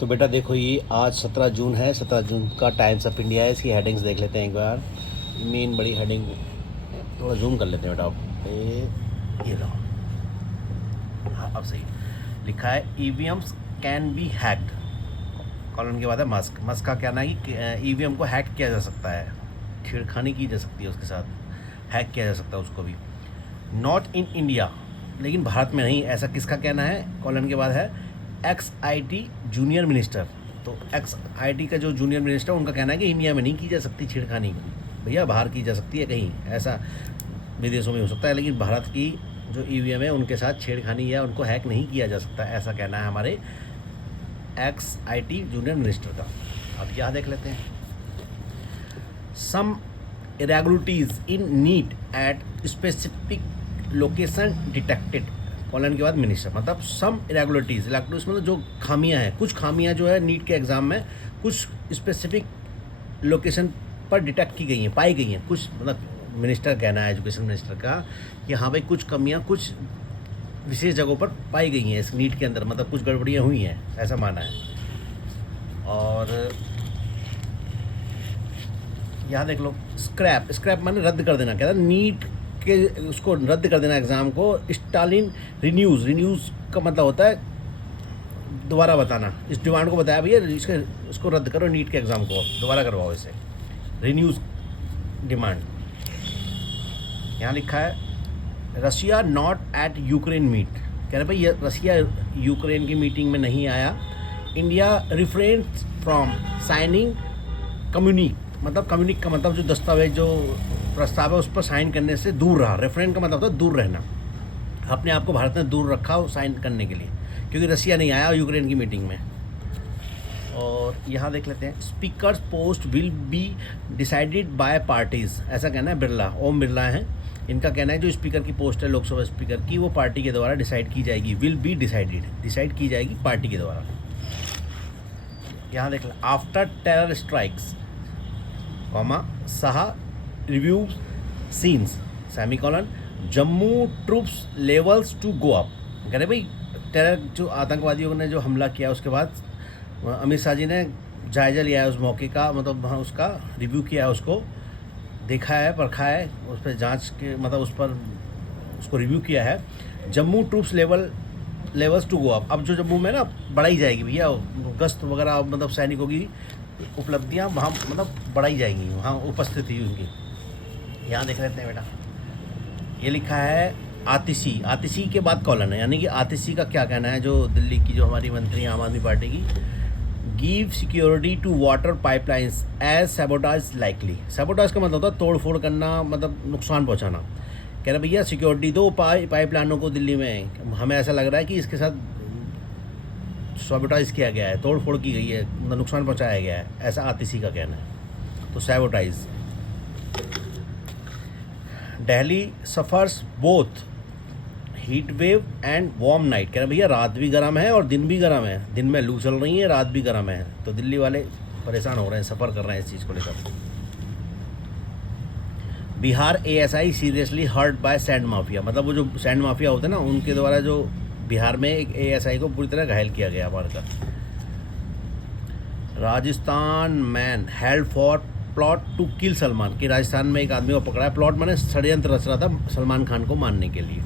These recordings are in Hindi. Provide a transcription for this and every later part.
तो बेटा देखो, ये आज 17 जून है। 17 जून का टाइम्स ऑफ इंडिया है। इसकी हेडिंग्स देख लेते हैं एक बार। मेन बड़ी हेडिंग थोड़ा जूम कर लेते हैं बेटा आप। ये लो, हाँ अब सही लिखा है। EVMs can be hacked. Colon के बाद है मस्क। मस्क का कहना है कि ईवीएम को हैक किया जा सकता है, छेड़खानी की जा सकती है उसके साथ, हैक किया जा सकता है उसको भी। नॉट इन इंडिया, लेकिन भारत में नहीं, ऐसा किसका कहना है? कॉलन के बाद है XIT जूनियर मिनिस्टर। तो XIT का जो जूनियर मिनिस्टर, उनका कहना है कि इंडिया में नहीं की जा सकती छेड़खानी। भैया बाहर की जा सकती है, कहीं ऐसा विदेशों में हो सकता है, लेकिन भारत की जो ईवीएम है उनके साथ छेड़खानी या उनको हैक नहीं किया जा सकता, ऐसा कहना है हमारे XIT जूनियर मिनिस्टर का। अब क्या देख लेते हैं। Some irregularities in NEET at specific location detected. Colon के बाद मिनिस्टर, मतलब सम irregularities मतलब जो खामियां हैं, कुछ खामियां जो है नीट के एग्ज़ाम में कुछ स्पेसिफिक लोकेशन पर डिटेक्ट की गई हैं, पाई गई हैं कुछ, मतलब मिनिस्टर कहना है एजुकेशन मिनिस्टर का कि हाँ भाई कुछ कमियां कुछ विशेष जगहों पर पाई गई हैं इस नीट के अंदर, मतलब कुछ गड़बड़ियाँ हुई हैं, ऐसा माना है। और यहाँ देख लो, स्क्रैप माने रद्द कर देना, कह रहा नीट के उसको रद्द कर देना एग्ज़ाम को। स्टालिन रिन्यूज़ का मतलब होता है दोबारा बताना। इस डिमांड को बताया भैया इसको रद्द करो, नीट के एग्ज़ाम को दोबारा करवाओ इसे, रिन्यूज़ डिमांड। यहाँ लिखा है Russia not at Ukraine meet. कह रहे भाई ये रशिया यूक्रेन की मीटिंग में नहीं आया। इंडिया रिफ्रेन फ्रॉम साइनिंग कम्युनिक, मतलब कम्युनिक का मतलब जो दस्तावेज जो प्रस्ताव है उस पर साइन करने से दूर रहा। रेफरेंट का मतलब होता है दूर रहना, अपने आप को भारत ने दूर रखा साइन करने के लिए, क्योंकि रशिया नहीं आया यूक्रेन की मीटिंग में। और यहाँ देख लेते हैं, speakers post will be decided by parties, ऐसा कहना है बिरला, ओम बिरला हैं। इनका कहना है जो स्पीकर की पोस्ट है लोकसभा स्पीकर की, वो पार्टी के द्वारा डिसाइड की जाएगी। विल बी डिसाइड की जाएगी पार्टी के द्वारा। यहाँ देख लें, after terror strikes Shah review सीन्स semicolon Jammu troops levels to go up. कह रहे भाई टेरर जो आतंकवादियों ने जो हमला किया उसके बाद अमित शाह जी ने जायज़ा लिया है उस मौके का, मतलब वहाँ उसका रिव्यू किया है, उसको देखा है, परखा है, उस पर जांच के मतलब उस पर उसको रिव्यू किया है। Jammu troops levels to go up. अब जो जम्मू में ना बढ़ाई जाएगी भैया गश्त वगैरह, मतलब सैनिकों की उपलब्धियां वहाँ मतलब बढ़ाई जाएंगी, वहाँ उपस्थिति उनकी। यहाँ देख लेते हैं बेटा, ये लिखा है आतिशी के बाद कॉलन है, यानी कि आतिशी का क्या कहना है, जो दिल्ली की जो हमारी मंत्री आम आदमी पार्टी की। Give security to water pipelines as sabotage likely. Sabotage का मतलब होता है तोड़ फोड़ करना, मतलब नुकसान पहुँचाना। कह रहे भैया सिक्योरिटी दो पाइपलाइनों को दिल्ली में, हमें ऐसा लग रहा है कि इसके साथ सैबोटाइज किया गया है, तोड़ फोड़ की गई है, मतलब नुकसान पहुंचाया गया है, ऐसा आतिशी का कहना है। तो sabotage. Delhi suffers both heat wave and warm night. कह रहे भैया रात भी गर्म है और दिन भी गर्म है, दिन में लू चल रही है, रात भी गर्म है, तो दिल्ली वाले परेशान हो रहे हैं, सफ़र कर रहे हैं इस चीज़ को लेकर। Bihar ASI seriously hurt by sand mafia, मतलब वो जो सैंड माफिया होते हैं ना, उनके द्वारा जो बिहार में एक ASI को पूरी तरह घायल किया गया हमारे का। Rajasthan man held for plot to kill Salman, कि राजस्थान में एक आदमी को पकड़ा है, प्लॉट माने षड्यंत्र रच रहा था सलमान खान को मारने के लिए।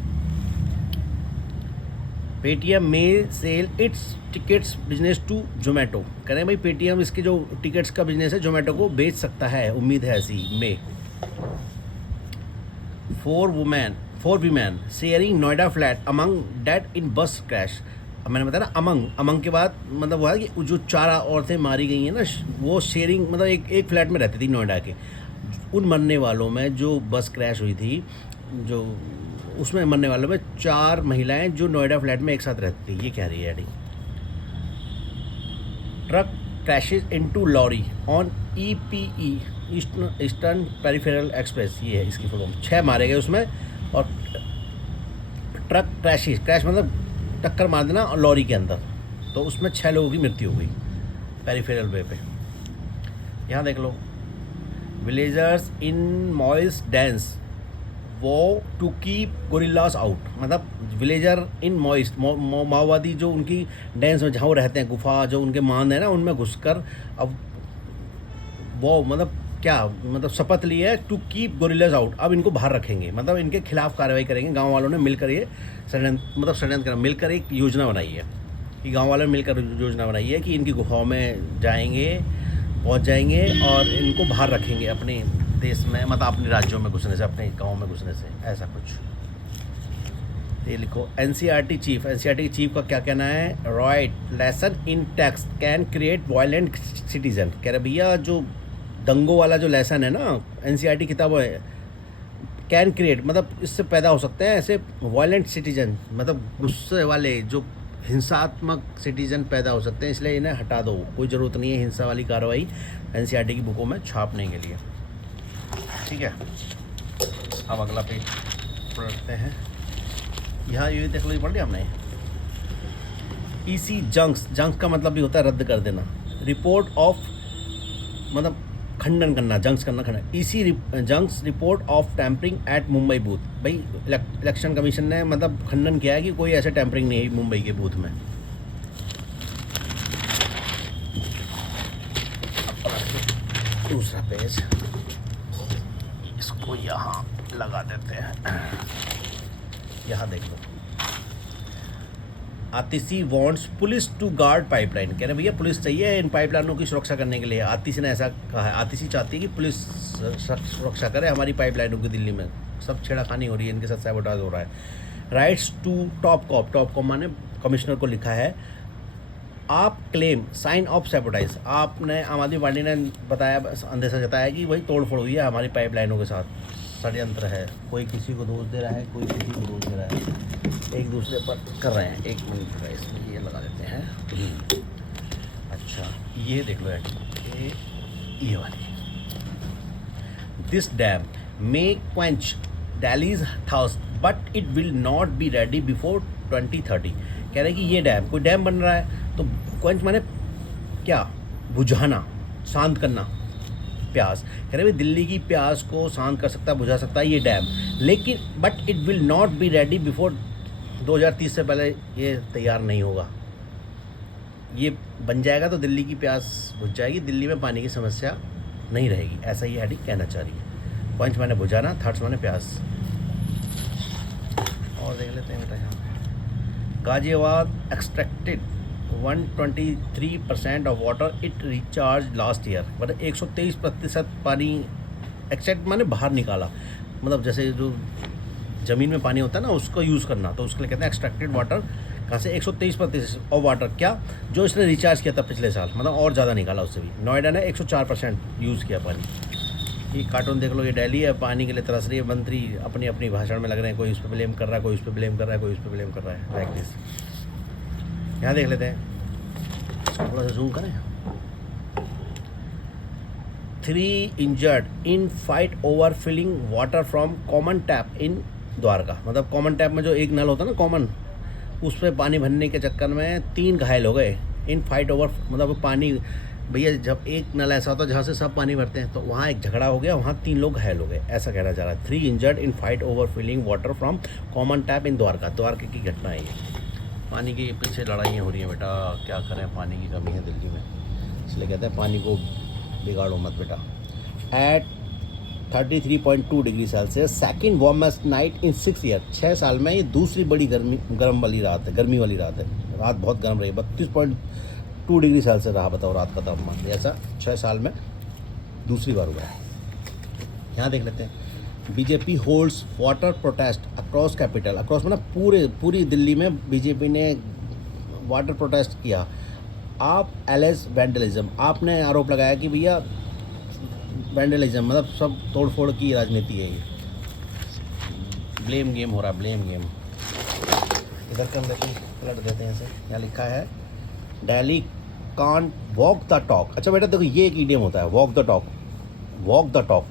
पेटीएम में sell its tickets business to Zomato. कह रहे हैं भाई पेटीएम इसके जो टिकट्स का बिजनेस है जोमेटो को बेच सकता है, उम्मीद है ऐसी में। Four women sharing Noida flat among dead in bus crash. मैंने बताया ना अमंग के बाद मतलब वो है कि जो 4 औरतें मारी गई हैं ना, वो शेयरिंग मतलब एक फ्लैट में रहती थी नोएडा के। उन मरने वालों में जो बस क्रैश हुई थी, जो उसमें मरने वालों में 4 महिलाएं जो नोएडा फ्लैट में एक साथ रहती थी, ये कह रही है एडी। Truck crashes into lorry on EPE eastern peripheral expressway, ये है इसकी फोटो। 6 मारे गए उसमें, और ट्रक क्रैश मतलब टक्कर मार देना और लॉरी के अंदर, तो उसमें 6 लोगों की मृत्यु हो गई पेरिफेरल वे पे। यहाँ देख लो, विलेजर्स इन मॉइस डेंस वो टू कीप गोरिल्लास आउट, मतलब विलेजर इन मॉइस्ट, माओवादी जो उनकी डेंस में जहाँ वो रहते हैं, गुफा जो उनके मान है ना, उनमें घुसकर अब वो मतलब क्या मतलब शपथ ली है टू कीप गोरिल्लास आउट, अब इनको बाहर रखेंगे, मतलब इनके खिलाफ कार्रवाई करेंगे। गांव वालों ने मिलकर ये षड्यंत्र मिलकर एक योजना बनाई है कि गांव वालों ने मिलकर योजना बनाई है कि इनकी गुफाओं में जाएंगे, पहुंच जाएंगे और इनको बाहर रखेंगे अपने देश में, मतलब अपने राज्यों में घुसने से, अपने गाँव में घुसने से, ऐसा कुछ। ये लिखो एनसीईआरटी चीफ, एनसीईआरटी चीफ का क्या कहना है, right lesson in text can create violent citizen. कह रहे भैया जो दंगों वाला जो लेसन है ना एनसीईआरटी किताबों है, कैन क्रिएट मतलब इससे पैदा हो सकते हैं ऐसे वायलेंट सिटीजन, मतलब गुस्से वाले जो हिंसात्मक सिटीजन पैदा हो सकते हैं, इसलिए इन्हें हटा दो, कोई ज़रूरत नहीं है हिंसा वाली कार्रवाई एनसीईआरटी की बुकों में छापने के लिए। ठीक है, अब अगला पेज पढ़ते हैं। यहाँ ये देख लो, ये पढ़ लिया हमने। ईसी जंक्स, जंक्स का मतलब भी होता है रद्द कर देना, रिपोर्ट ऑफ मतलब खंडन करना, जंक्स करना, खंडन। EC junks report of tampering at Mumbai booth, भाई इलेक्शन कमीशन ने मतलब खंडन किया है कि कोई ऐसे टैंपरिंग नहीं है मुंबई के बूथ में। दूसरा पेज, इसको यहाँ लगा देते हैं, यहाँ देख लो। Atishi wants police to guard pipeline, कह रहे भैया पुलिस चाहिए इन पाइपलाइनों की सुरक्षा करने के लिए। आतिशी ने ऐसा कहा है, आतिशी चाहती है कि पुलिस सुरक्षा करे हमारी पाइपलाइनों की, दिल्ली में सब छेड़खानी हो रही है, इनके साथ सैबोटाज हो रहा है। Writes to top cop, top cop माने कमिश्नर को लिखा है, आप क्लेम साइन ऑफ सैबोटाइज, आपने आम आदमी पार्टी ने बताया, अंदेशा जताया कि भाई तोड़फोड़ हुई है हमारी पाइपलाइनों के साथ, षड्यंत्र है, कोई किसी को दोष दे रहा है, कोई किसी को दोष दे रहा है, एक दूसरे पर कर रहे हैं। एक मिनट का इसमें ये लगा देते हैं। अच्छा ये देख लो ये वाली, this dam may quench Delhi's thirst but it will not be ready before 2030। कह रहे हैं कि ये डैम, कोई डैम बन रहा है तो क्वेंच माने क्या, बुझाना, शांत करना प्यास। कह रहे भाई दिल्ली की प्यास को शांत कर सकता है, बुझा सकता है ये डैम, लेकिन but it will not be ready before 2030 से पहले ये तैयार नहीं होगा। ये बन जाएगा तो दिल्ली की प्यास बुझ जाएगी, दिल्ली में पानी की समस्या नहीं रहेगी, ऐसा ये हेडिंग कहना चाह रही है। पंच माने बुझाना, थर्ड्स माने प्यास। और देख लेते हैं बेटा यहाँ, Ghaziabad extracted 123% of water it recharge last year, मतलब 123% पानी एक्सट्रैक्ट माने बाहर निकाला, मतलब जैसे जो ज़मीन में पानी होता है ना उसको यूज़ करना, तो उसके लिए कहते हैं एक्सट्रैक्टेड वाटर। कहाँ से 123% ऑफ वाटर, क्या जो इसने रिचार्ज किया था पिछले साल, मतलब और ज़्यादा निकाला उससे भी। नोएडा ने 104% यूज़ किया पानी। ये कार्टून देख लो, ये दिल्ली है पानी के लिए तरस रही है, मंत्री अपनी अपनी भाषण में लग रहे हैं, कोई उस पर ब्लेम कर रहा है, कोई उस पर ब्लेम कर रहा है, कोई उस पर ब्लेम कर रहा है, लाइक दिस। यहाँ देख लेते हैं, थोड़ा सा जूम करें। 3 injured in fight over filling water from common tap in Dwarka, मतलब कॉमन टैप में जो एक नल होता है ना कॉमन, उस पर पानी भरने के चक्कर में 3 घायल हो गए। इन फाइट ओवर मतलब पानी, भैया जब एक नल ऐसा होता है जहाँ से सब पानी भरते हैं, तो वहाँ एक झगड़ा हो गया, वहाँ 3 लोग घायल हो गए, ऐसा कहना चाह रहा है। 3 injured in fight over filling water from common tap in Dwarka, Dwarka की घटना है ये। पानी के पीछे लड़ाइयाँ हो रही हैं बेटा, क्या करें, पानी की कमी है दिल्ली में, इसलिए कहते हैं पानी को बिगाड़ो मत बेटा। At 33.2 degree Celsius, second warmest night in 6 year, 6 साल में ये दूसरी बड़ी गर्मी वाली रात है। रात बहुत गर्म रही, 32.2 डिग्री सेल्सियस रहा, बताओ रात का तापमान, ऐसा 6 साल में दूसरी बार हुआ है। यहाँ देख लेते हैं, BJP holds water protest across capital, across मतलब पूरी दिल्ली में बीजेपी ने वाटर प्रोटेस्ट किया। आप एलेज वैंडलिज्म, आपने आरोप लगाया कि भैया वैंडलिज्म मतलब सब तोड़फोड़ की राजनीति है, ये ब्लेम गेम हो रहा है, ब्लेम गेम। इधर कर लेते हैं, पलट देते हैं ऐसे। यहाँ लिखा है Delhi can't walk the talk. अच्छा बेटा देखो, ये एक इडियम होता है, walk the talk. Walk the talk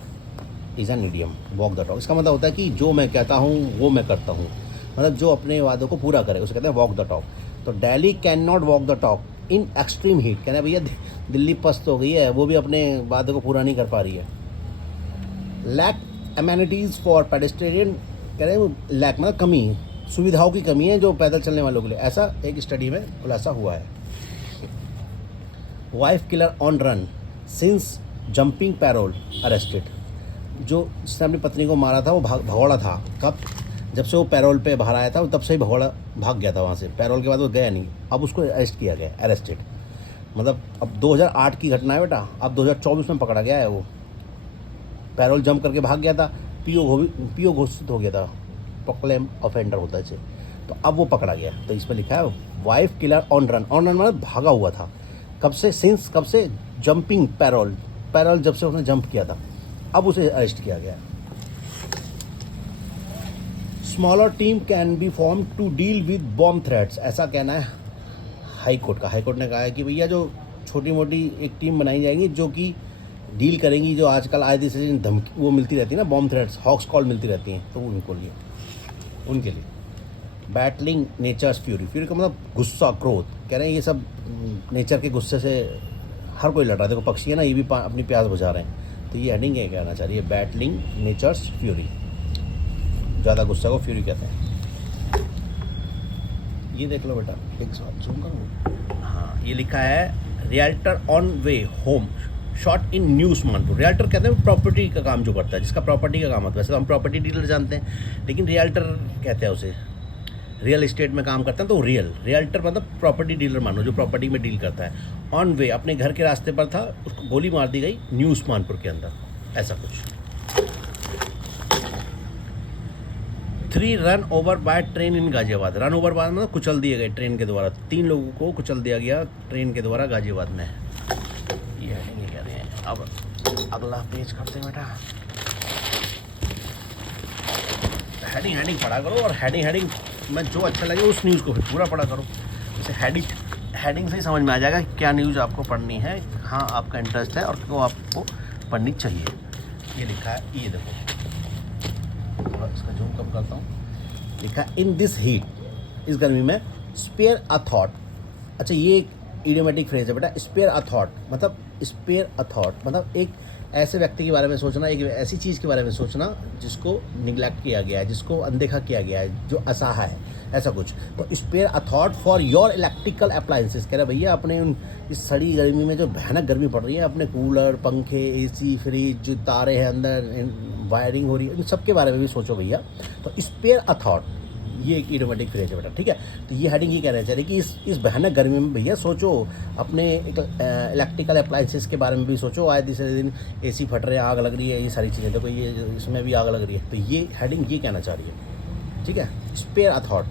is an idiom, walk the talk. इसका मतलब होता है कि जो मैं कहता हूँ वो मैं करता हूँ, मतलब जो अपने वादों को पूरा करे उसे कहते हैं वॉक द टॉक। तो Delhi can not walk the talk in extreme heat, कहना है भैया दिल्ली पस्त हो गई है, वो भी अपने वादों को पूरा नहीं कर पा रही है। लैक अमेनिटीज़ फॉर पेडेस्ट्रियन कह रहे हैं लैक मतलब कमी है, सुविधाओं की कमी है जो पैदल चलने वालों के लिए, ऐसा एक स्टडी में खुलासा हुआ है। Wife killer on run since jumping parole arrested, जो जिसने अपनी पत्नी को मारा था वो भगौड़ा था। कब? जब से वो पैरोल पे बाहर आया था तब से ही भगौड़ा भाग गया था वहाँ से, पैरोल के बाद वो गया नहीं, अब उसको अरेस्ट किया गया, अरेस्टेड। मतलब अब 2008 की घटना है बेटा, अब 2024 में पकड़ा गया है। वो पैरोल जंप करके भाग गया था, पीओ घोषित हो गया था, प्रोक्लेम ऑफेंडर होता है इसे, तो अब वो पकड़ा गया। तो इस पर लिखा है वाइफ किलर ऑन रन मतलब भागा हुआ था। कब से? सिंस कब से? जंपिंग पैरोल, पैरोल जब से उसने जंप किया था, अब उसे अरेस्ट किया गया। Smaller team can be form to deal with bomb threats, ऐसा कहना है हाई कोर्ट का। हाई कोर्ट ने कहा है कि भैया जो छोटी मोटी एक टीम बनाई जाएगी जो कि डील करेंगी, जो आजकल आए दिन धमकी वो मिलती रहती है ना, बॉम्ब थ्रेट्स, हॉक्स कॉल मिलती रहती हैं, तो उनके लिए बैटलिंग नेचर्स फ्यूरी, फ्यूरी का मतलब गुस्सा, क्रोध, कह रहे हैं ये सब नेचर के गुस्से से हर कोई लड़ रहा है। देखो पक्षी है ना, ये भी अपनी प्यास बुझा रहे हैं, तो ये हेडिंग है कहना चाह रही है बैटलिंग नेचर्स फ्यूरी, ज़्यादा गुस्सा को फ्यूरी कहते हैं। ये देख लो बेटा, एक साथ जूम करो, हाँ ये लिखा है realtor on way home shot in new Usmanpur. Realtor कहते हैं प्रॉपर्टी का काम जो करता है, जिसका प्रॉपर्टी का काम होता है, वैसे तो हम प्रॉपर्टी डीलर जानते हैं, लेकिन रियल्टर कहते हैं उसे, रियल एस्टेट में काम करता है तो रियल्टर मतलब प्रॉपर्टी डीलर मानो, जो प्रॉपर्टी में डील करता है। ऑन वे अपने घर के रास्ते पर था, उसको गोली मार दी गई न्यू उस्मानपुर के अंदर, ऐसा कुछ। 3 run over by train in Ghaziabad, run over बाद मतलब कुचल दिए गए ट्रेन के द्वारा, 3 लोगों को कुचल दिया गया ट्रेन के द्वारा गाजियाबाद में। ये हेडिंग कह रहे हैं। अब अगला पेज करते हैं बेटा, हेडिंग पढ़ा करो, और हेडिंग में जो अच्छा लगे उस न्यूज़ को फिर पूरा पढ़ा करो। जैसे हेडिंग से ही समझ में आ जाएगा क्या न्यूज़ आपको पढ़नी है, हाँ आपका इंटरेस्ट है और क्यों आपको पढ़नी चाहिए। ये लिखा है, ये देखो थोड़ा इसका जूम कम करता हूँ, लिखा इन दिस हीट, इस गर्मी में स्पेयर अ थॉट। अच्छा ये एक इडियोमेटिक फ्रेज है बेटा, स्पेयर अ थॉट मतलब एक ऐसे व्यक्ति के बारे में सोचना, एक ऐसी चीज़ के बारे में सोचना जिसको निगलेक्ट किया गया है, जिसको अनदेखा किया गया है, जो असहाय है, ऐसा कुछ। तो spare a thought for your electrical appliances, कह रहे भैया अपने इस सड़ी गर्मी में जो भयानक गर्मी पड़ रही है, अपने कूलर, पंखे, एसी, फ्रिज, जो तारे हैं अंदर, वायरिंग हो रही है, इन सब के बारे में भी सोचो भैया। तो स्पेयर अ थॉट, ये एक इडियोमेटिक फ्रेज है बेटा, ठीक है। तो ये हेडिंग ये कहना चाहिए कि इस भयानक गर्मी में भैया सोचो, अपने इलेक्ट्रिकल अप्लायंसेस के बारे में भी सोचो। आए दूसरे दिन एसी फट रहे हैं, आग लग रही है, ये सारी चीज़ें, देखो ये इसमें भी आग लग रही है, तो ये हेडिंग ये कहना चाह रही है, ठीक है, स्पेयर अ थॉट।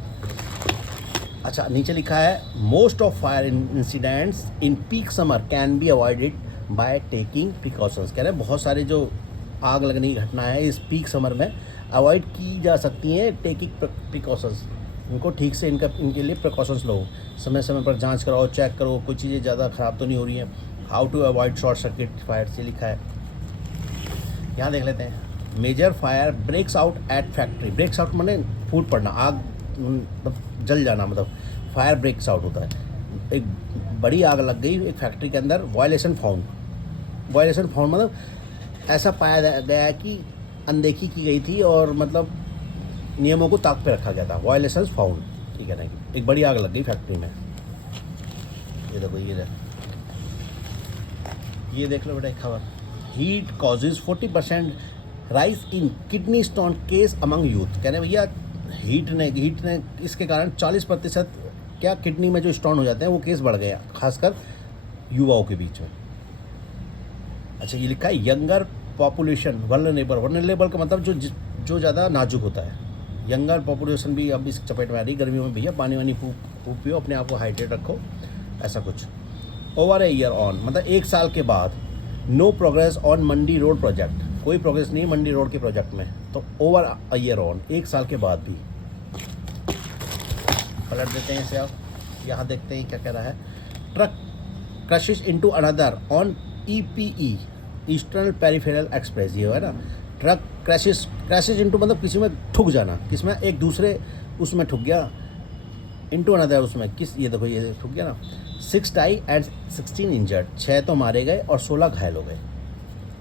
अच्छा नीचे लिखा है most of fire incidents in peak summer can be avoided by taking precautions, कह रहे हैं बहुत सारे जो आग लगने की घटना है इस पीक समर में अवॉइड की जा सकती हैं, टेकिंग प्रिकॉशंस, इनको ठीक से इनके लिए प्रिकॉशंस लो, समय समय पर जांच कराओ, चेक करो कोई चीज़ें ज़्यादा ख़राब तो नहीं हो रही हैं। How to avoid short circuit fire से लिखा है, यहाँ देख लेते हैं। Major fire breaks out at factory, breaks out माने फूट पड़ना, आग मतलब जल जाना, मतलब फायर ब्रेक्स आउट होता है। एक बड़ी आग लग गई एक फैक्ट्री के अंदर, वायलेशन फाउंड मतलब ऐसा पाया गया है कि अनदेखी की गई थी और मतलब नियमों को ताक पे रखा गया था, वायलेशंस फाउंड, ठीक है ना। एक बड़ी आग लग गई फैक्ट्री में, ये देखो ये देख लो बेटा एक खबर, heat causes 40% rise in kidney stone case among youth, कह रहे भैया हीट ने इसके कारण 40% क्या किडनी में जो स्टोन हो जाते हैं वो केस बढ़ गया, खासकर युवाओं के बीच में। अच्छा ये लिखा है यंगर पॉपुलेशन वल्नरेबल का मतलब जो ज़्यादा नाजुक होता है, यंगर पॉपुलेशन भी अब इस चपेट में आ रही गर्मियों में, भैया पानी वानी खूब पियो, अपने आप को हाइड्रेट रखो, ऐसा कुछ। ओवर ए ईयर ऑन मतलब 1 साल के बाद, no progress on Mandi road project, कोई प्रोग्रेस नहीं मंडी रोड के प्रोजेक्ट में, तो ओवर अ ईयर ऑन 1 साल के बाद भी। पलट देते हैं इसे, आप यहाँ देखते हैं क्या कह रहा है। Truck crashes into another on EPE eastern peripheral expressway, ये है ना, ट्रक क्रैशेज इनटू मतलब किसी में ठुक जाना, किस में एक दूसरे उसमें ठुक गया, इनटू अनदर उसमें किस, ये देखो ये ठुक गया ना। 6 डाई एंड 16 इंजर्ड, 6 तो मारे गए और 16 घायल हो गए।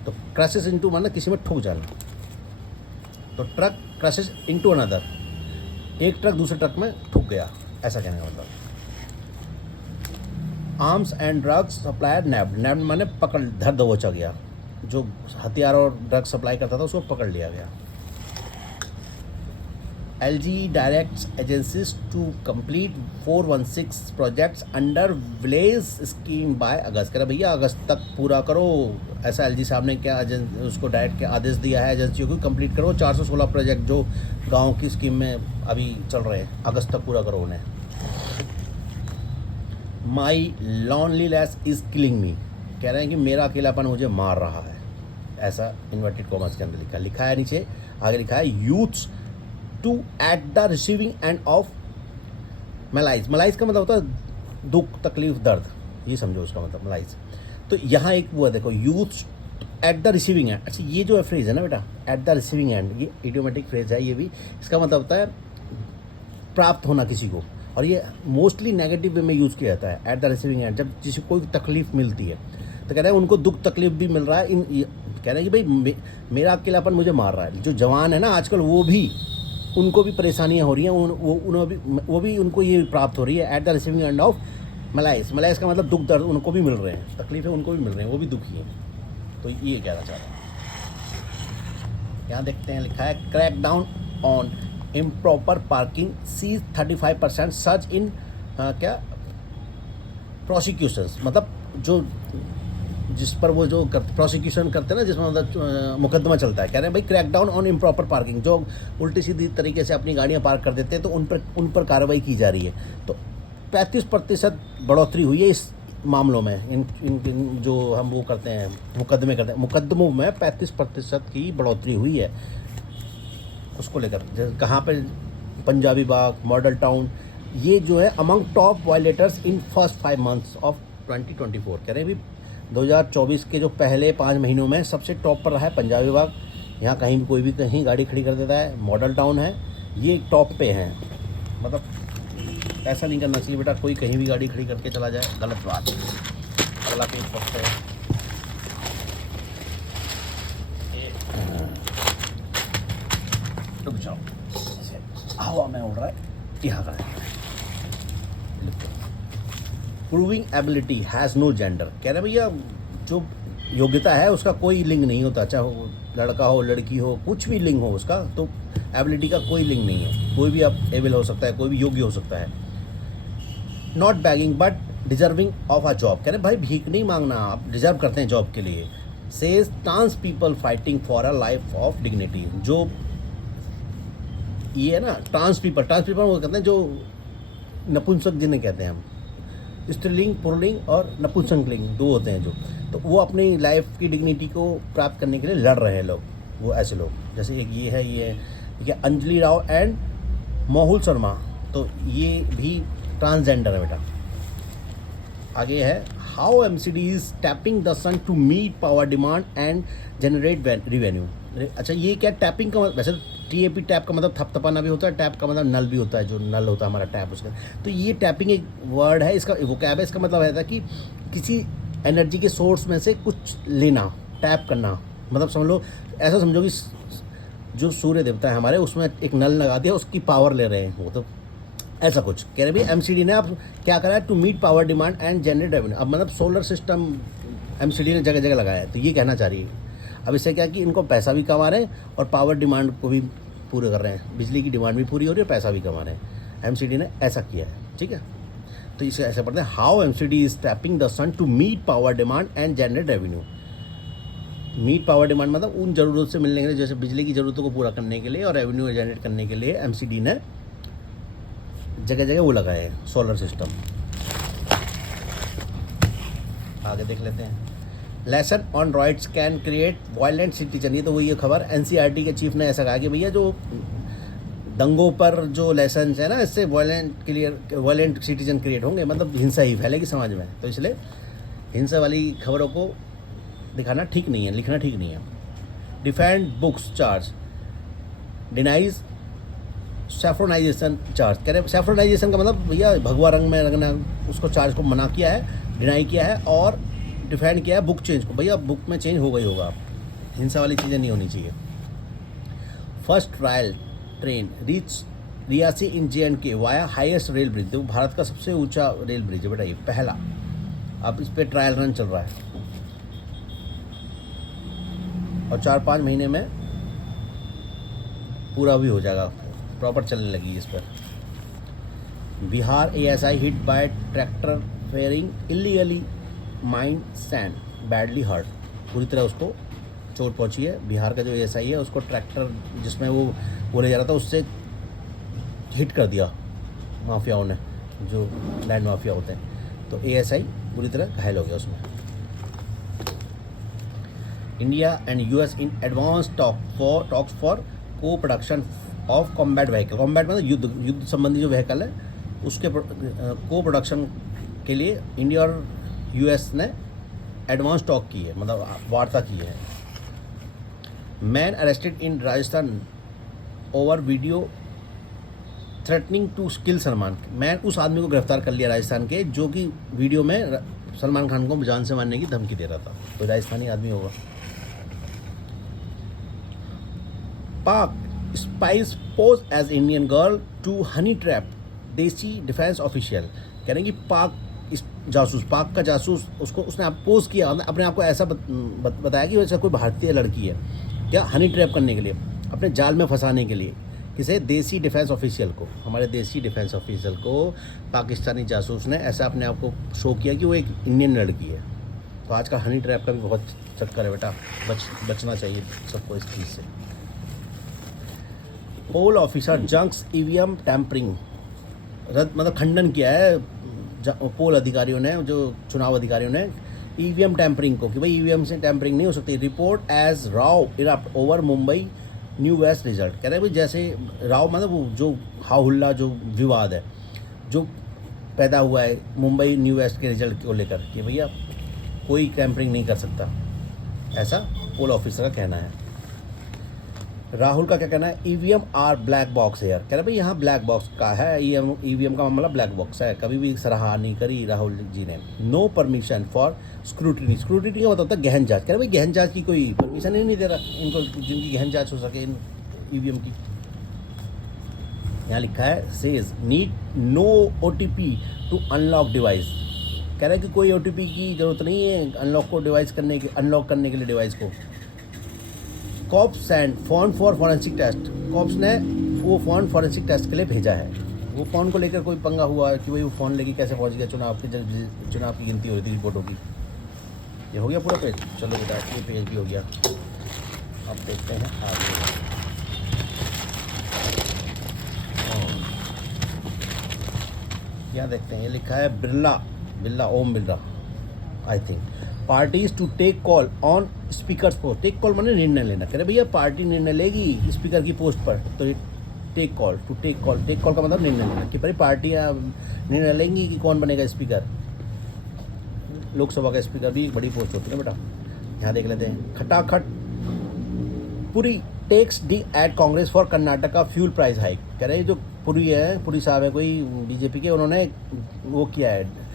तो क्रैशेज इनटू मतलब किसी में ठुक जाना, तो ट्रक क्रशेस इनटू अनदर, एक ट्रक दूसरे ट्रक में ठुक गया, ऐसा कहने का मतलब। आर्म्स एंड ड्रग्स सप्लायर नैब्ड, नैब्ड माने पकड़, धर दबोचा गया, जो हथियार और ड्रग सप्लाई करता था उसको पकड़ लिया गया। LG directs agencies to complete 416 projects under village scheme by August. कह रहे भैया अगस्त तक पूरा करो, ऐसा LG साहब ने क्या उसको डायरेक्ट के आदेश दिया है एजेंसियों को, कंप्लीट करो 416 प्रोजेक्ट जो गांव की स्कीम में अभी चल रहे हैं, अगस्त तक पूरा करो उन्हें। माई लॉनलीनेस इज़ किलिंग मी, कह रहे हैं कि मेरा अकेलापन मुझे मार रहा है, ऐसा इन्वर्टेड कॉमर्स के अंदर लिखा है नीचे आगे लिखा है youths too at the receiving end of malaise. Malaise का मतलब होता है दुख, तकलीफ, दर्द, ये समझो उसका मतलब मलाइज। तो यहाँ एक वो है देखो, youths eight the receiving and. अच्छा ये जो फ्रेज है ना बेटा, एट द रिसीविंग एंड, ये इडियोमेटिक फ्रेज है, ये भी इसका मतलब होता है प्राप्त होना किसी को, और ये मोस्टली नेगेटिव वे में यूज़ किया जाता है। एट द रिसीविंग एंड, जब किसी को कोई तकलीफ मिलती है तो कह रहे हैं उनको दुख तकलीफ भी मिल रहा है, कह रहे हैं कि भाई मेरा अकेलापन मुझे मार रहा है। जो जवान है ना आजकल, वो भी उनको भी परेशानियाँ हो रही हैं, वो भी उनको ये प्राप्त हो रही है। At the receiving end of malaise, malaise का मतलब दुख दर्द उनको भी मिल रहे हैं, तकलीफें उनको भी मिल रही हैं, वो भी दुखी हैं। तो ये कहना चाह रहे हैं। यहाँ देखते हैं लिखा है crack down on improper parking, seize 35% search in क्या प्रोसिक्यूशंस, मतलब जो जिस पर वो जो प्रोसिक्यूशन करते हैं ना, जिसमें मतलब मुकदमा चलता है, कह रहे हैं भाई क्रैकडाउन ऑन इम्प्रॉपर पार्किंग, जो उल्टी सीधी तरीके से अपनी गाड़ियां पार्क कर देते हैं तो उन पर कार्रवाई की जा रही है। तो 35% बढ़ोतरी हुई है इस मामलों में, इन जो हम वो करते हैं मुकदमे करते हैं, मुकदमों में 35% की बढ़ोतरी हुई है। उसको लेकर कहाँ पे, पंजाबी बाग, मॉडल टाउन, ये जो है among top violators in first 5 months of 2024। कह रहे हैं भी 2024 के जो पहले 5 महीनों में सबसे टॉप पर रहा है पंजाबी बाग। यहाँ कहीं भी कोई भी कहीं गाड़ी खड़ी कर देता है। मॉडल टाउन है, ये टॉप पे है। मतलब ऐसा नहीं करना चाहिए बेटा, कोई कहीं भी गाड़ी खड़ी करके चला जाए, गलत बात। अगला पेज पढ़ते हैं। रुक जाओ, हवा में उड़ रहा है, यहाँ का है। Proving ability has no gender, कह रहे भैया जो योग्यता है उसका कोई लिंग नहीं होता, चाहे वो लड़का हो लड़की हो, कुछ भी लिंग हो उसका, तो एबिलिटी का कोई लिंग नहीं है। कोई भी आप एबल हो सकता है, कोई भी योग्य हो सकता है। Not bagging but deserving of a job, कह रहे भाई भीख नहीं मांगना, आप डिजर्व करते हैं जॉब के लिए। Says trans people fighting for a life of dignity, जो ये है ना ट्रांस पीपल वो कहते हैं जो नपुंसक जिन्हें कहते हैं हम, स्त्रीलिंग, पुल्लिंग और नपुंसकलिंग 2 होते हैं जो, तो वो अपनी लाइफ की डिग्निटी को प्राप्त करने के लिए लड़ रहे हैं लोग, वो ऐसे लोग। जैसे एक ये है ठीक है, अंजलि राव एंड मोहुल शर्मा, तो ये भी ट्रांसजेंडर है बेटा। आगे है how MCD is tapping the sun to meet power demand and generate revenue. अच्छा ये क्या टैपिंग का, वैसे TAP टैप का मतलब थपथपाना भी होता है, टैप का मतलब नल भी होता है, जो नल होता है हमारा टैप उसका। तो ये टैपिंग एक वर्ड है, इसका वो कैब है, इसका मतलब है कि किसी एनर्जी के सोर्स में से कुछ लेना, टैप करना। मतलब समझ लो, ऐसा समझो कि जो सूर्य देवता है हमारे, उसमें एक नल लगा दिया, उसकी पावर ले रहे हैं वो, तो ऐसा कुछ कह रहे भाई। MCD ने अब क्या करा है, to meet power demand and generate revenue. अब मतलब सोलर सिस्टम MCD ने जगह जगह लगाया है, तो ये कहना चाह रही है। अब इससे क्या कि इनको पैसा भी कमा रहे हैं और पावर डिमांड को भी पूरे कर रहे हैं, बिजली की डिमांड भी पूरी हो रही है और पैसा भी कमा रहे हैं। MCD ने ऐसा किया है, ठीक है। तो इसे ऐसे पढ़ते हैं, how MCD is tapping the sun to meet power demand and generate revenue. Meet power demand मतलब उन ज़रूरत से मिलने के लिए, जैसे बिजली की ज़रूरतों को पूरा करने के लिए और रेवेन्यू जनरेट करने के लिए MCD ने जगह जगह वो लगाए हैं सोलर सिस्टम। आगे देख लेते हैं, lesson on rights can create violent citizen. ये तो वही खबर, NCERT के चीफ ने ऐसा कहा कि भैया जो दंगों पर जो लेसन है ना, इससे वायलेंट सिटीजन क्रिएट होंगे, मतलब हिंसा ही फैलेगी समाज में। तो इसलिए हिंसा वाली खबरों को दिखाना ठीक नहीं है, लिखना ठीक नहीं है। Defend books charge denies saffronisation charge, कह रहे सैफ्रोनाइजेशन का मतलब भैया भगवा रंग में रंगना, उसको चार्ज को मना किया है, डिनाई किया है, और डिफेंड किया है बुक चेंज को। भैया बुक में चेंज हो गई होगा, हिंसा वाली चीज़ें नहीं होनी चाहिए। First trial train reach Reasi in JNK via highest rail bridge. देखो भारत का सबसे ऊंचा रेल ब्रिज है बेटा ये, पहला। अब इस पर ट्रायल रन चल रहा है और 4-5 महीने में पूरा भी हो जाएगा, प्रॉपर चलने लगी इस पर। Bihar ASI hit by tractor ferrying illegally mine sand badly hurt. पूरी तरह उसको चोट पहुंची है। बिहार का जो ASI है उसको ट्रैक्टर जिसमें वो ले जा रहा था उससे हिट कर दिया माफियाओं ने, जो लैंड माफिया होते हैं। तो ASI पूरी तरह घायल हो गया उसमें। India and US in advance talks for co production of combat vehicle. Combat मतलब युद्ध संबंधी जो व्हीकल है उसके को प्रोडक्शन के लिए इंडिया और US ने एडवांस टॉक की है, मतलब वार्ता की है। Man arrested in Rajasthan over video threatening to kill Salman. Man उस आदमी को गिरफ्तार कर लिया राजस्थान के जो कि वीडियो में सलमान खान को जान से मारने की धमकी दे रहा था। तो राजस्थानी आदमी होगा। Pak spies pose as Indian girl to honey trap desi defence official. कह रहे हैं कि पाक जासूस, पाक का जासूस, उसको उसने पोज किया, अपने आप को ऐसा बताया कि वैसे कोई भारतीय लड़की है क्या, हनी ट्रैप करने के लिए, अपने जाल में फंसाने के लिए। किसे? देसी डिफेंस ऑफिशियल को। हमारे देसी डिफेंस ऑफिशियल को पाकिस्तानी जासूस ने ऐसा अपने आप को शो किया कि वो एक इंडियन लड़की है। तो आजकल हनी ट्रैप का भी बहुत चक्कर है बेटा, बचना चाहिए सबको इस चीज़ से। पोल ऑफिसर जंक्स EVM टैंपरिंग रद्द, मतलब खंडन किया है पोल अधिकारियों ने, जो चुनाव अधिकारियों ने EVM टैंपरिंग को, कि भाई EVM से टैंपरिंग नहीं हो सकती। Report as row erupt over Mumbai न्यू वेस्ट रिजल्ट। कह रहे हैं भाई जैसे राव मतलब वो जो हाहुल्ला जो विवाद है जो पैदा हुआ है मुंबई न्यू वेस्ट के रिजल्ट को लेकर, कि भैया कोई टैंपरिंग नहीं कर सकता, ऐसा पोल ऑफिसर का कहना है। राहुल का क्या कहना है? EVM आर ब्लैक बॉक्स है यार। कह रहे भाई यहाँ ब्लैक बॉक्स का है, EVM का मामला ब्लैक बॉक्स है, कभी भी सराहा नहीं करी राहुल जी ने। No permission for scrutiny. Scrutiny का मतलब होता है गहन जांच। कह रहे भाई गहन जांच की कोई परमिशन ही नहीं दे रहा इनको, जिनकी गहन जांच हो सके इन EVM की। यहाँ लिखा है says need no OTP to unlock device. कह रहे हैं कि कोई OTP की जरूरत नहीं है अनलॉक करने के लिए डिवाइस को। Cops and phone for forensic test. Cops ने वो फ़ोन फॉरेंसिक टेस्ट के लिए भेजा है। वो फ़ोन को लेकर कोई पंगा हुआ कि भाई वो फ़ोन लेके कैसे पहुंच गया, चुनाव की गिनती हो रही थी रिपोर्टों की। ये हो गया पूरा पेज। चलो बेटा ये पेज भी हो गया। अब देखते हैं आगे। क्या देखते हैं? ये लिखा है Birla Om Birla I think parties to take call on speaker post. Take call माने निर्णय लेना। कह रहे भैया पार्टी निर्णय लेगी स्पीकर की पोस्ट पर, तो टेक कॉल का मतलब निर्णय लेना, कि भाई पार्टियाँ निर्णय लेंगी कि कौन बनेगा स्पीकर। लोकसभा का स्पीकर भी एक बड़ी पोस्ट होती है बेटा। यहाँ देख लेते हैं। खटाखट Puri takes dig at Congress for Karnataka fuel price hike. कह रहे जो पुरी साहब है कोई बीजेपी के, उन्होंने वो किया है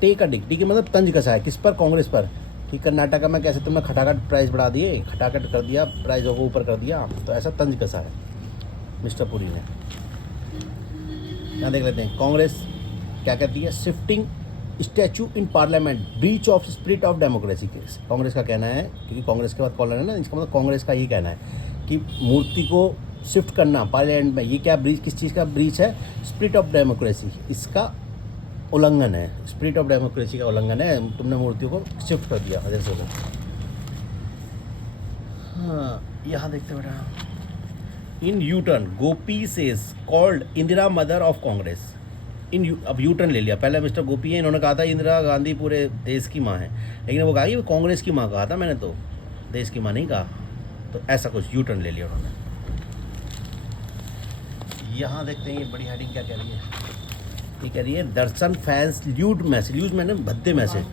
टेक अ डिक। डी के मतलब तंज कसा है किस पर? कांग्रेस पर, कि कर्नाटका में कैसे तुमने खटाखट प्राइस बढ़ा दिए, खटाखट कर दिया, प्राइसों को ऊपर कर दिया, तो ऐसा तंज कसा है मिस्टर पुरी ने। यहाँ देख लेते हैं कांग्रेस क्या कहती है। Shifting statue in parliament breach of spirit of democracy. Congress का कहना है, क्योंकि कांग्रेस के बाद कॉलर है ना, इसका मतलब कांग्रेस का ही कहना है कि मूर्ति को शिफ्ट करना पार्लियामेंट में, ये क्या ब्रीच, किस चीज़ का ब्रीच है? स्पिरिट ऑफ डेमोक्रेसी, इसका उल्लंघन है। स्पिरिट ऑफ डेमोक्रेसी का उल्लंघन है, तुमने मूर्तियों को शिफ्ट कर दिया इधर से उधर। हाँ यहाँ देखते बेटा। In U turn Gopi says called Indira mother of Congress. अब यू टर्न ले लिया। पहले मिस्टर गोपी है, इन्होंने कहा था इंदिरा गांधी पूरे देश की माँ है, लेकिन वो कहा कि कांग्रेस की माँ कहा था मैंने, तो देश की माँ नहीं कहा। तो ऐसा कुछ यू टर्न ले लिया उन्होंने। यहाँ देखते हैं ये बड़ी हेडिंग क्या कह रही है। ये कह रही है दर्शन फैंस ल्यूड मैंने भद्दे message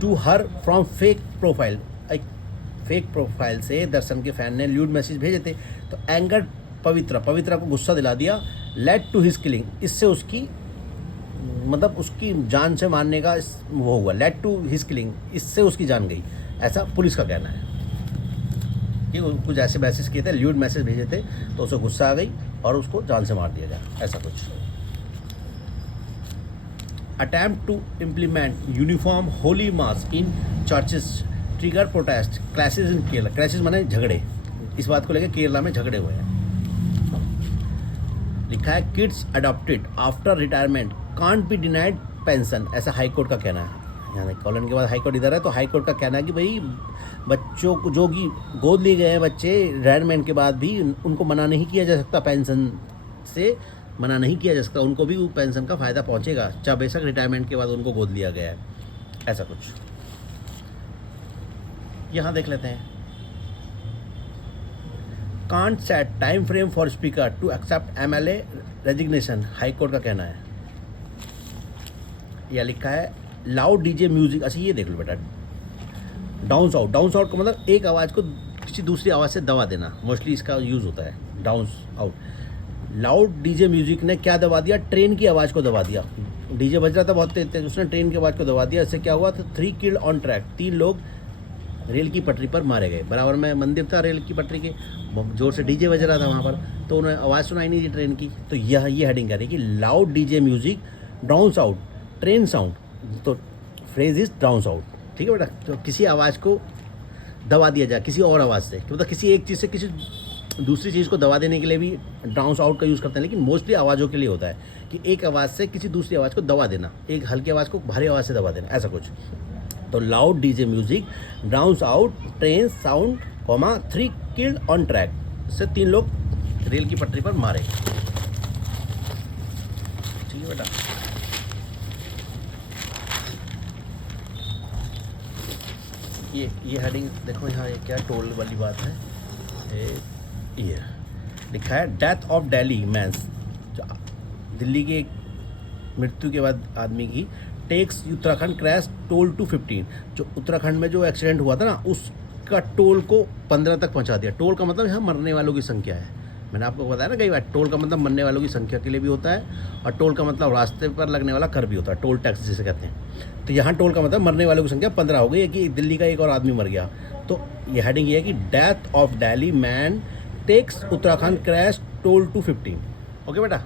to her from fake profile. एक फेक प्रोफाइल से दर्शन के फैन ने ल्यूड मैसेज भेजे थे, तो एंगर पवित्रा को गुस्सा दिला दिया। लेड टू हिज किलिंग, इससे उसकी मतलब उसकी जान से मारने का वो हुआ। लेड टू हिज किलिंग, इससे उसकी जान गई, ऐसा पुलिस का कहना है। कि कुछ ऐसे मैसेज किए थे, ल्यूड मैसेज भेजे थे, तो उसे गुस्सा आ गई और उसको जान से मार दिया जाए, ऐसा कुछ। Attempt to implement uniform holy mass in churches trigger protest clashes in Kerala. Clashes माने झगड़े, इस बात को लेकर केरला में झगड़े हुए हैं। लिखा है kids adopted after retirement can't be denied pension, ऐसा हाई कोर्ट का कहना है। यहाँ कॉलन के बाद हाई कोर्ट इधर है, तो हाई कोर्ट का कहना है कि भाई बच्चों को जो कि गोद लिए गए हैं बच्चे रिटायरमेंट के बाद भी, उनको मना नहीं किया जा सकता, पेंशन से मना नहीं किया जा सकता, उनको भी पेंशन का फ़ायदा पहुँचेगा, चाहे बेशक रिटायरमेंट के बाद उनको गोद लिया गया है, ऐसा कुछ। यहाँ देख लेते हैं, can't set time frame for speaker to accept MLA resignation, high court का कहना है। यह लिखा है लाउड डीजे म्यूजिक, अच्छा ये देख लो बेटा, डाउन्स आउट। डाउन्स आउट का मतलब एक आवाज़ को किसी दूसरी आवाज़ से दबा देना, मोस्टली इसका यूज़ होता है downs out. Loud DJ music ने क्या दबा दिया, ट्रेन की आवाज़ को दबा दिया। डीजे बज रहा था बहुत तेज, उसने ट्रेन की आवाज़ को दबा दिया। इससे क्या हुआ था, 3 किल्ड ऑन ट्रैक, 3 लोग रेल की पटरी पर मारे गए। बराबर में मंदिर था रेल की पटरी के, जोर से डीजे बज रहा था वहाँ पर, तो उन्हें आवाज़ सुनाई नहीं दी ट्रेन की। तो ये हेडिंग कर रही है कि loud DJ music drowns out train sound, तो फ्रेज इज ड्राउन्स आउट, ठीक है बेटा। तो किसी आवाज़ को दबा दिया जाए किसी और आवाज़ से, मतलब किसी एक चीज़ से किसी दूसरी चीज़ को दबा देने के लिए भी ड्राउन्स आउट का यूज़ करते हैं, लेकिन मोस्टली आवाज़ों के लिए होता है कि एक आवाज़ से किसी दूसरी आवाज़ को दबा देना, एक हल्की आवाज़ को भारी आवाज़ से दबा देना, ऐसा कुछ। तो loud DJ music drowns out train sound, 3 killed on track, से 3 लोग रेल की पटरी पर मारे, ठीक है बेटा। ये हेडिंग देखो, यहाँ ये क्या टोल वाली बात है, ये लिखा है death of Delhi man's, Delhi के मृत्यु के बाद आदमी की, takes Uttarakhand crash toll to 15, जो उत्तराखंड में जो एक्सीडेंट हुआ था ना, उसका टोल को 15 तक पहुंचा दिया। टोल का मतलब यहाँ मरने वालों की संख्या है, मैंने आपको बताया ना कई बार, टोल का मतलब मरने वालों की संख्या के लिए भी होता है, और टोल का मतलब रास्ते पर लगने वाला कर भी होता है, टोल टैक्स जिसे कहते हैं। तो यहाँ टोल का मतलब मरने वालों की संख्या 15 हो गई है, कि दिल्ली का एक और आदमी मर गया। तो ये हेडिंग ये है कि death of Delhi man takes Uttarakhand crash toll to 15। Okay बेटा।